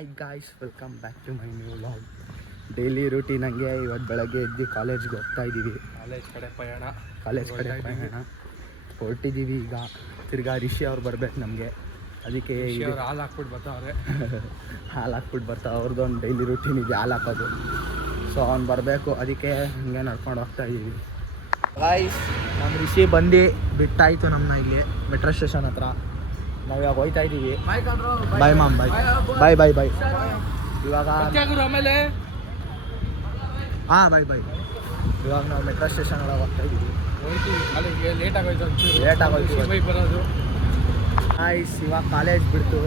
Hi guys, welcome back to my new vlog. Daily routine ಹಂಗೆ ಇವತ್ತು ಬೆಳಗ್ಗೆ ಎದ್ದು ಕಾಲೇಜ್ಗೆ ಹೋಗ್ತಾ ಇದ್ದೀವಿ. ಕಾಲೇಜ್ ಕಡೆ ಪಯಣ ಹೊರಟಿದ್ದೀವಿ. ಈಗ ತಿರ್ಗಾ ರಿಷಿ ಅವ್ರು ಬರ್ಬೇಕು ನಮಗೆ, ಅದಕ್ಕೆ ಹಾಲು ಹಾಕ್ಬಿಟ್ಟು ಬರ್ತಾವ್ರೆ. ಹಾಲು ಹಾಕ್ಬಿಟ್ಟು ಬರ್ತಾ ಅವ್ರದ್ದೊಂದು ಡೈಲಿ ರೂಟೀನ್ ಇದೆ, ಹಾಲು ಹಾಕೋದು. ಸೊ ಅವ್ನು ಬರಬೇಕು, ಅದಕ್ಕೆ ಹಂಗೆ ನಡ್ಕೊಂಡು ಹೋಗ್ತಾ ಇದ್ದೀವಿ. ಗಾಯ್ಸ್, ನಮ್ಮ ರಿಷಿ ಬಂದು ಬಿಟ್ಟಾಯಿತು ನಮ್ಮನ್ನ ಇಲ್ಲಿ ಮೆಟ್ರೋ ಸ್ಟೇಷನ್ ಹತ್ರ. ನಾವು ಇವಾಗ ಹೋಗ್ತಾ ಇದ್ದೀವಿ. ಬಾಯ್ ಮಾಮ್, ಬಾಯ್ ಬಾಯ್ ಬಾಯ್. ಇವಾಗ ಆಮೇಲೆ ಹಾಂ ಬಾಯ್ ಬಾಯ್. ಇವಾಗ ನಾವು ಮೆಟ್ರೋ ಸ್ಟೇಷನ್ ಒಳಗೆ ಹೋಗ್ತಾ ಇದ್ದೀವಿ. ಲೇಟ್ ಆಗೋಯ್ತು ಬರೋದು. ಆಯ್ಸ್, ಇವಾಗ ಕಾಲೇಜ್ ಬಿಡ್ತು.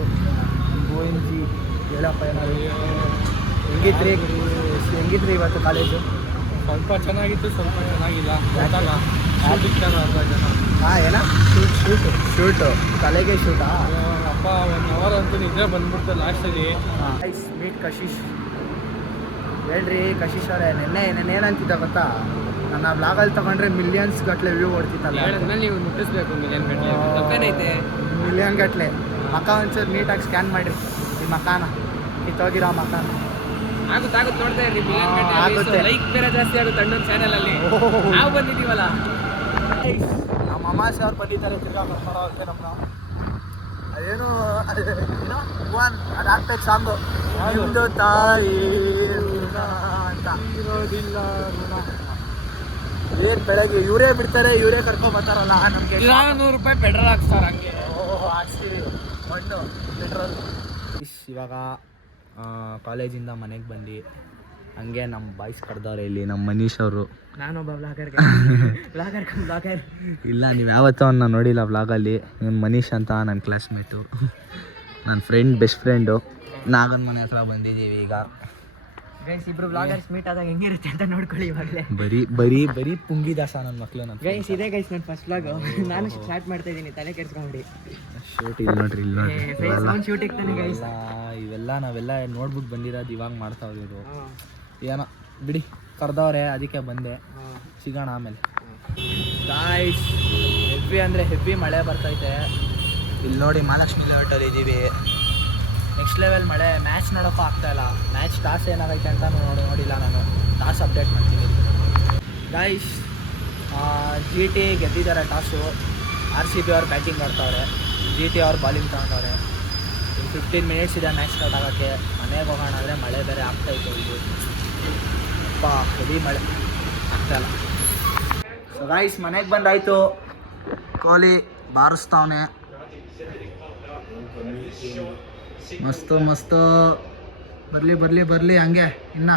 ಗೋವಿಂದ್ಜಿ ಹೇಳಪ್ಪ ಏನಾದ್ರು. ಹೆಂಗಿದ್ರಿ ಇವತ್ತು ಕಾಲೇಜು? ಸ್ವಲ್ಪ ಚೆನ್ನಾಗಿತ್ತು, ಸ್ವಲ್ಪ ಚೆನ್ನಾಗಿಲ್ಲ. ಹಾಂ, ಏನ ಶೂಟು ತಲೆಗೆ ಶೂಟಾ? ಅಪ್ಪ 1 ಅವರ್ ಅಂತೂ ನಿದ್ದೆ ಬಂದ್ಬಿಡ್ತು ಲಾಸ್ಟಲ್ಲಿ. ಆಯ್ಸ್, ಮೀಟ್ ಕಶಿಶ್. ಹೇಳ್ರಿ ಕಶಿಶ್ ಅವರೇ, ನೆನ್ನೆ ಏನಂತಿದ್ದ ಗೊತ್ತಾ? ನನ್ನ ಬ್ಲಾಗಲ್ಲಿ ತಗೊಂಡ್ರೆ ಮಿಲಿಯನ್ಸ್ ಗಟ್ಟಲೆ ವ್ಯೂ ಓಡ್ತಿತ್ತಲ್ಲ. ನೀವು ಮುಟ್ಟಿಸ್ಬೇಕು ಮಿಲಿಯನ್ ಗಟ್ಟಲೆ. ಮಕ ಒಂಚೂರು ನೀಟಾಗಿ ಸ್ಕ್ಯಾನ್ ಮಾಡಿರಿ ಈ ಮಕಾನ, ಕಿತ್ತೋಗಿರೋ ಮಕಾನ. ಆಗುತ್ತೆ ನೋಡ್ತಾ ಇರ್ರಿ. ಆಗುತ್ತೆ, ಲೈಕ್ ಬೇರೆ ಜಾಸ್ತಿ ಆಗುತ್ತೆ ಅಣ್ಣನ ಚಾನಲಲ್ಲಿ. ನಾವು ಬಂದಿದ್ದೀವಲ್ಲ. ನಮ್ಮ ಅಮಾಸೆ ಅವ್ರು ಬಂದಿದ್ದಾರೆ ತಿರ್ಗಾ ಕರ್ಕೊಂಡೋಗುತ್ತೆ ನಮ್ಮನ್ನ. ಅದೇನು ಅದು ಆಗ್ತೈತೆ ಸಾಂಗು, ನಿಮ್ದು ತಾಯಿ ಅಂತ ಇರೋದಿಲ್ಲ. ಏನು ಬೆಳಗ್ಗೆ ಇವರೇ ಬಿಡ್ತಾರೆ, ಇವರೇ ಕರ್ಕೊಂಡ್ ಬರ್ತಾರಲ್ಲ ನಮಗೆ. 100 ರೂಪಾಯಿ ಪೆಟ್ರೋಲ್ ಹಾಕ್ತಾರೆ ಹಂಗೆ. ಹಾಕ್ಸ್ತೀವಿ ಮಣ್ಣು ಪೆಟ್ರೋಲ್. ಇವಾಗ ಕಾಲೇಜಿಂದ ಮನೆಗೆ ಬಂದು ಹಂಗೆ ನಮ್ಮ ಬಾಯ್ಸ್ ಕರೆದವ್ರೆ ಇಲ್ಲಿ, ನಮ್ಮ ಮನೀಶ್ ಅವರು. ನಾನೊಬ್ಬ ಬ್ಲಾಗರ್. ಇಲ್ಲ, ನೀವು ಯಾವತ್ತೂ ಅವನ್ನ ನೋಡಿಲ್ಲ ವ್ಲಾಗಲ್ಲಿ. ನಿಮ್ಮ ಮನೀಶ್ ಅಂತ ನನ್ನ ಕ್ಲಾಸ್ಮೇಟು, ನನ್ನ ಫ್ರೆಂಡ್, ಬೆಸ್ಟ್ ಫ್ರೆಂಡು. ನಾಗನ ಮನೆ ಹತ್ರ ಬಂದಿದ್ದೀವಿ ಈಗ. ಗೈಸ್, ಇಬ್ರು ಬ್ಲಾಗರ್ಸ್ ಮೀಟ್ ಆದಾಗ ಹೆಂಗಿರುತ್ತೆ ಅಂತ ನೋಡ್ಕೊಳ್ಳಿ ಇವಾಗಲೇ. ಬರೀ ಪುಂಗಿದಾಸ ನನ್ನ ಮಕ್ಕಳು. ನನ್ನ ಗೈಸ್, ಇದೇ ಗೈಸ್ ನನ್ನ ಫಸ್ಟ್ ಬ್ಲಾಗ್. ನಾನು ಸ್ಟಾರ್ಟ್ ಮಾಡ್ತಾ ಇದ್ದೀನಿ, ತಲೆ ಕೆಡ್ಸ್ಕೊಂಬಿಡಿ. ಶೂಟ್ ಇಲ್ಲಿ ನೋಡ್ರಿ ಶೂಟ್ ಇಕ್ತಾನೆ ಗೈಸ್. ಇವೆಲ್ಲ ನಾವೆಲ್ಲ ನೋಡ್ಬಿಟ್ಟು ಬಂದಿರೋದು, ಇವಾಗ ಮಾಡ್ತಾವ್ರಿ ಇವರು. ಏನೋ ಬಿಡಿ, ಕರೆದವ್ರೆ ಅದಕ್ಕೆ ಬಂದೆ. ಸಿಗೋಣ ಆಮೇಲೆ. ಗಾಯ್ಸ್, ಹೆವಿ ಅಂದರೆ ಹೆವಿ ಮಳೆ ಬರ್ತೈತೆ. ಇಲ್ಲಿ ನೋಡಿ, ಮಹಾಲಕ್ಷ್ಮಿ ಲೇಔಟಲ್ಲಿ ಇದ್ದೀವಿ. ನೆಕ್ಸ್ಟ್ ಲೆವೆಲ್ ಮಳೆ. ಮ್ಯಾಚ್ ನೋಡೋಕ್ಕೂ ಆಗ್ತಾಯಿಲ್ಲ. ಮ್ಯಾಚ್ ಟಾಸ್ ಏನಾಗೈತೆ ಅಂತ ನೋಡಿಲ್ಲ ನಾನು. ಟಾಸ್ ಅಪ್ಡೇಟ್ ಮಾಡ್ತೀನಿ. ಗಾಯ್ಸ್, GT ಗೆದ್ದಿದ್ದಾರೆ ಟಾಸು. RCB ಅವ್ರು ಬ್ಯಾಟಿಂಗ್ ಮಾಡ್ತಾವ್ರೆ, GT ಅವ್ರು ಬಾಲಿಂಗ್ ತಗೊಂಡವ್ರೆ. ಇನ್ನು 15 ಮಿನಿಟ್ಸ್ ಇದೆ ಮ್ಯಾಚ್ ಸ್ಟಾರ್ಟ್ ಆಗೋಕ್ಕೆ. ಮನೆಗೆ ಹೋಗೋಣ ಅಂದರೆ ಮಳೆ ಬೇರೆ ಆಗ್ತಾಯಿತ್ತು ಇಲ್ಲಿ. ಅಪ್ಪ, ಹೆವಿ ಮಳೆ ಆಗ್ತಾಯಿಲ್ಲ. ಸೊ ಗಾಯ್ಸ್, ಮನೆಗೆ ಬಂದಾಯಿತು. ಕೊಹ್ಲಿ ಬಾರಿಸ್ತಾವನೆ. ಮಸ್ತು ಬರ್ಲಿ ಹಂಗೆ ಇನ್ನ.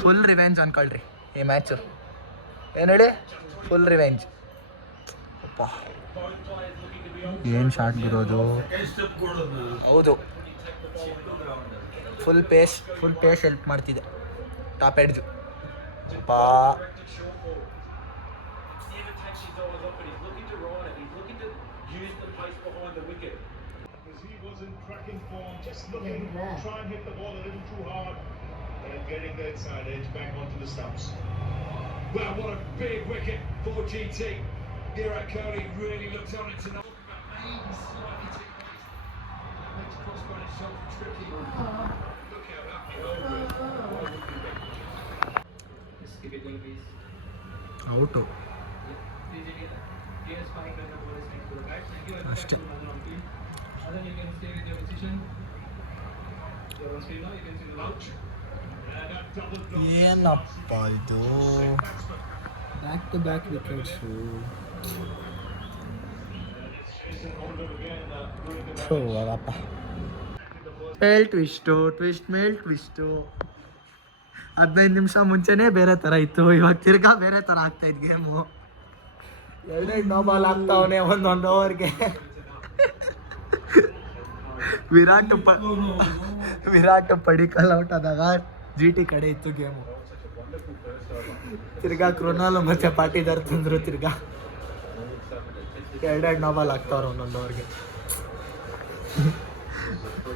ಫುಲ್ ರಿವೆಂಜ್ ಅನ್ಕೊಳ್ರಿ ಈ ಮ್ಯಾಚು. ಏನು ಹೇಳಿ, ಫುಲ್ ರಿವೆಂಜ್. ಅಪ್ಪ, ಏನು ಶಾಟ್ ಬಿಡೋದು. ಹೌದು, ಫುಲ್ ಪೇಸ್ ಹೆಲ್ಪ್ ಮಾಡ್ತಿದೆ. ಟಾಪ್ ಎಡ್ಜು ಪಾ. Well, what a big wicket for GT. Virat Kohli really looked on it tonight. Out ಅಷ್ಟೇ. ಏನಪ್ಪ ಇದು, ಬ್ಯಾಕ್ ಟು ಬ್ಯಾಕ್ ವಿಕೆಟ್ಸು. ಹೋಗಪ್ಪ. ಟ್ವಿಸ್ಟ್ ಮೇಲ್ ಟ್ವಿಸ್ಟು. 15 ನಿಮಿಷ ಮುಂಚೆನೇ ಬೇರೆ ಥರ ಇತ್ತು, ಇವಾಗ ತಿರ್ಗಾ ಬೇರೆ ಥರ ಆಗ್ತಾಯಿತ್ತು ಗೇಮು. 2 ನೋ ಬಾಲ್ ಆಗ್ತಾವನೆ ಒಂದೊಂದು ಓವರ್ಗೆ. ವಿರಾಟ್ ಪಡಿಕಲ್ ಔಟ್ ಆದಾಗ GT ಕಡೆ ಇತ್ತು ಗೇಮು. ತಿರ್ಗಾ ಕೃಣಾಲ್ ಮತ್ತೆ ಪಾಟೀದಾರ್ ತಂದರು. ತಿರ್ಗಾ 2 ನೋ ಬಾಲ್ ಆಗ್ತಾವ್ರೆ ಒಂದೊಂದು ಓವರ್ಗೆ.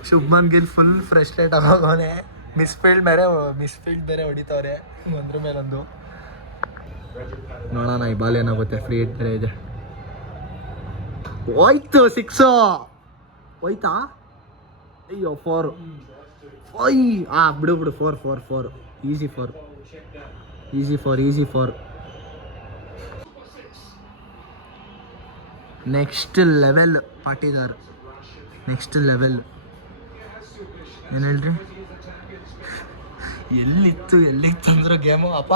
ಶುಭ್ಮನ್ ಗಿಲ್ ಫುಲ್ ಫ್ರಸ್ಟ್ರೇಟ್ ಆಗೋನೆ. ಮಿಸ್ಫೀಲ್ಡ್ ಬೇರೆ ಹೊಡಿತವ್ರೆ ಒಂದ್ರ ಮೇಲೊಂದು. ನೋಡೋಣ ಈ ಬಾಲ್ ಏನಾಗುತ್ತೆ. ಫ್ರೀ ಹಿಟ್ ಬೇರೆ ಇದೆ. ಹೋಯ್ತು 6 ಹೋಯ್ತಾ. ಅಯ್ಯೋ 4 ಬಿಡು 4 easy 4 next level Patidar. Next level ಏನು ಹೇಳ್ರಿ. ಎಲ್ಲಿತ್ತು ಅಂದ್ರೆ ಗೇಮು ಅಪ್ಪ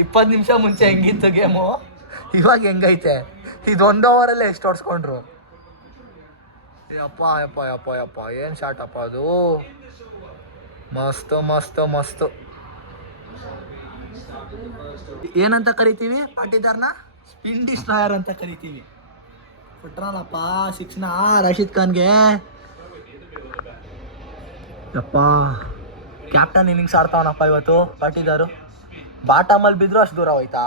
20 ನಿಮಿಷ ಮುಂಚೆ ಹೆಂಗಿತ್ತು ಗೇಮು, ಇವಾಗ ಹೆಂಗೈತೆ. ಇದು 1 ಓವರಲ್ಲೇ ಎಷ್ಟು ಹೊಡ್ಸ್ಕೊಂಡ್ರು. ಯಪ್ಪ ಏನು ಶಾಟ್ ಅಪ್ಪ ಅದು. ಮಸ್ತು. ಏನಂತ ಕರಿತೀವಿ ಪಾಟೀದಾರ್ನ? ಸ್ಪಿನ್ ಡಿಸ್ಟ್ರಾಯರ್ ಅಂತ ಕರಿತೀವಿ. ಕೊಟ್ರಲ್ಲಪ್ಪ 6ನ ರಶೀದ್ ಖಾನ್ಗೆ. ಯಪ್ಪ ಕ್ಯಾಪ್ಟನ್ ಇನ್ನಿಂಗ್ಸ್ ಆಡ್ತಾವನಪ್ಪ ಇವತ್ತು ಪಾಟೀದಾರು. ಬಾಟಮಲ್ಲಿ ಬಿದ್ರು ಅಷ್ಟು ದೂರ ಹೋಯ್ತಾ.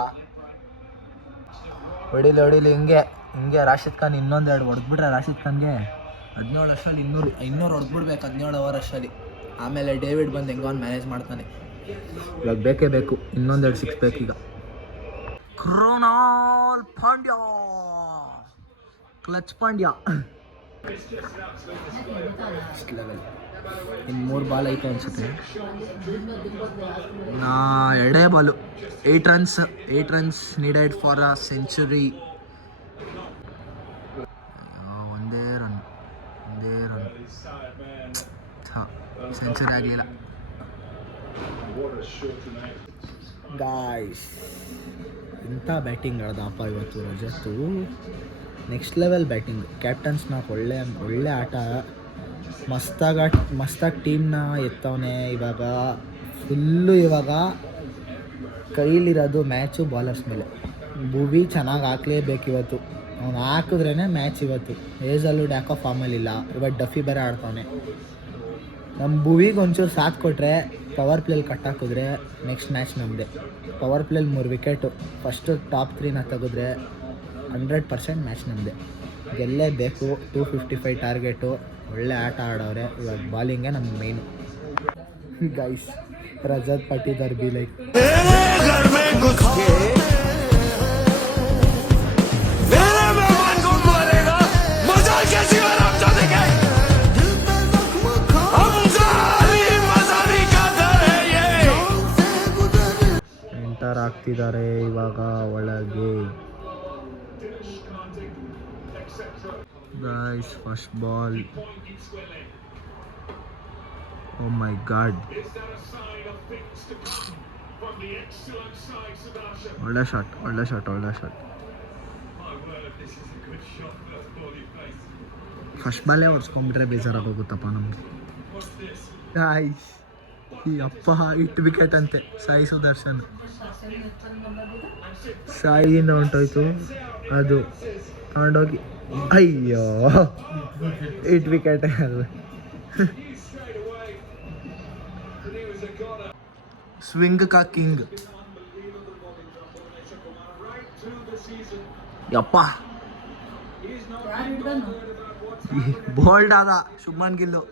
ಹೊಡಿಲಿ ಹಿಂಗೆ ರಾಶಿದ್ ಖಾನ್ ಇನ್ನೊಂದೆರಡು ಹೊಡೆದ್ಬಿಟ್ರೆ ರಾಶಿದ್ ಖಾನ್ಗೆ 17 ವರ್ಷದಲ್ಲಿ 200 ಹೊಡೆದ್ಬಿಡ್ಬೇಕು 17 ಓವರ್ ಅಷ್ಟಲ್ಲಿ. ಆಮೇಲೆ ಡೇವಿಡ್ ಬಂದು ಹೆಂಗೋ ಮ್ಯಾನೇಜ್ ಮಾಡ್ತಾನೆ. ಇವಾಗ ಬೇಕೇ ಬೇಕು, ಇನ್ನೊಂದೆರಡು 6 ಬೇಕೀಗ. ಕೃಣಾಲ್ ಪಾಂಡ್ಯ, ಕ್ಲಚ್ ಪಾಂಡ್ಯ. ಲೆವೆಲ್ ಇನ್ನು 3 ಬಾಲ್ ಐತೆ ಅನ್ಸುತ್ತೆ. ಎರಡೇ ball. 8 runs needed for a century. ಒಂದೇ ರನ್ ಸೆಂಚುರಿ ಆಗಲಿಲ್ಲ. ಗಾಯ್ಸ್ ಇಂಥ ಬ್ಯಾಟಿಂಗ್ ಆಡ್ದಪ್ಪ ಇವತ್ತು ರಜತ್ತು. Next level batting. ಕ್ಯಾಪ್ಟನ್ಸ್ನ ಒಳ್ಳೆ ಆಟ. ಮಸ್ತಾಗಿ ಟೀಮ್ನ ಎತ್ತವನೆ. ಇವಾಗ ಕೈಲಿರೋದು ಮ್ಯಾಚು ಬಾಲರ್ಸ್ ಮೇಲೆ. ಭುವಿ ಚೆನ್ನಾಗಿ ಹಾಕ್ಲೇಬೇಕು ಇವತ್ತು. ಅವ್ನು ಹಾಕಿದ್ರೇ ಮ್ಯಾಚ್ ಇವತ್ತು. ಏಜಲ್ಲೂ ಡ್ಯಾಕೋ ಫಾರ್ಮಲ್ಲಿಲ್ಲ. ಇವತ್ತು ಡಫಿ ಬೇರೆ ಆಡ್ತಾವನೆ. ನಮ್ಮ ಭುವಿಗೆ ಒಂಚೂರು ಸಾಥ್ ಕೊಟ್ಟರೆ, ಪವರ್ ಪ್ಲೇಲಿ ಕಟ್ಟಾಕಿದ್ರೆ ನೆಕ್ಸ್ಟ್ ಮ್ಯಾಚ್ ನಮ್ಮದೇ. ಪವರ್ ಪ್ಲೇಲಿ 3 ವಿಕೆಟು. ಫಸ್ಟು ಟಾಪ್ 3ನ ತೆಗೆದ್ರೆ 100% ಮ್ಯಾಚ್ ನಮ್ಮದೇ. ಗೆಲ್ಲೇಬೇಕು. 255 ಟಾರ್ಗೆಟು. ಒಳ್ಳೆ ಆಟ ಆಡೋರೆ. ಇವಾಗ ಬಾಲಿಂಗೇ ನಮ್ಗೆ main. Guys Rajat Patidar be like enter ಆಗ್ತಿದ್ದಾರೆ ಇವಾಗ ಒಳಗೆ. Guys first ball. Oh my god, ಒಳ್ಳೆ ಶಾಟ್. ಫಸ್ಟ್ ಬಾಲೇ ಹೊಡ್ಸ್ಕೊಂಡ್ಬಿಟ್ರೆ ಬೇಜಾರಾಗೋಗುತ್ತಪ್ಪ ನಮಗೆ. ಗೈಸ್ ಈ ಅಪ್ಪ 8 ವಿಕೆಟ್ ಅಂತೆ. ಸಾಯಿ ಸುದರ್ಶನ್ ಸಾಯಿಯಿಂದ ಹೊಂಟೋಯ್ತು ಅದು ತಗೊಂಡೋಗಿ. ಅಯ್ಯೋ 8 ವಿಕೆಟ್ ಅಲ್ಲ. ಸ್ವಿಂಗ್ ಕಾ ಕಿಂಗ್. ಯಪ್ಪ ಬೋಲ್ಡ್ ಆದ Shubman Gill.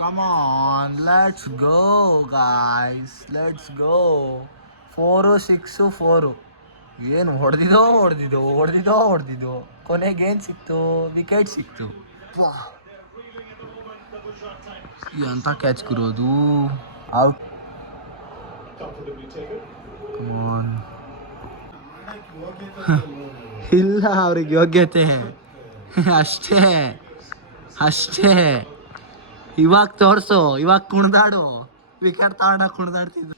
Come on let's go guys, let's go. 4 6 4. ಏನು ಹೊಡೆದಿದ್ದೋ. ಕೊನೆಗೇನು ಸಿಕ್ತು? ವಿಕೆಟ್ ಸಿಕ್ತು. ಎಂಥ ಕ್ಯಾಚ್ ಗುರೋದು. ಔಟ್. ಇಲ್ಲ ಅವ್ರಿಗೆ ಯೋಗ್ಯತೆ ಅಷ್ಟೇ. ಇವಾಗ ತೋರಿಸು, ಇವಾಗ ಕುಣಿದಾಡು. ವಿಕೆಟ್ ತಗೊಂಡಾಗ ಕುಣಿದಾಡ್ತಿದ್ದು.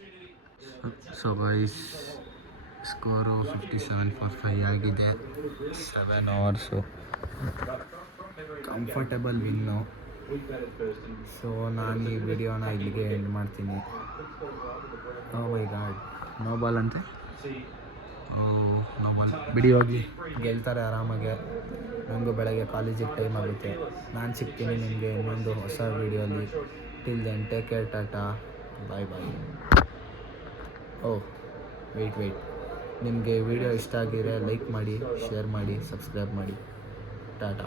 ಸೊ ಗೈಸ್ ಸ್ಕೋರು 57 for 5 ಆಗಿದೆ. 7 ಓವರ್ಸು ಕಂಫರ್ಟೇಬಲ್ ವಿನ್ನು. ಸೊ ನಾನು ಈ ವಿಡಿಯೋನ ಇಲ್ಲಿಗೆ ಎಂಡ್ ಮಾಡ್ತೀನಿ. ಓ ಮೈ ಗಾಡ್, ನೋ ಬಾಲ್ ಅಂತೆ. ನೋ ಬಾಲ್ ಬಿಡಿ, ಹೋಗಿ ಗೆಲ್ತಾರೆ ಆರಾಮಾಗೆ. ನನಗೂ ಬೆಳಗ್ಗೆ ಕಾಲೇಜಿಗೆ ಟೈಮ್ ಆಗುತ್ತೆ. ನಾನು ಸಿಗ್ತೀನಿ ನಿಮಗೆ ಇನ್ನೊಂದು ಹೊಸ ವೀಡಿಯೋಲಿ. Till then take care, tata, bye. Wait ನಿಮಗೆ ವಿಡಿಯೋ ಇಷ್ಟ ಆಗಿದ್ರೆ ಲೈಕ್ ಮಾಡಿ, ಶೇರ್ ಮಾಡಿ, ಸಬ್ಸ್ಕ್ರೈಬ್ ಮಾಡಿ. ಟಾಟಾ.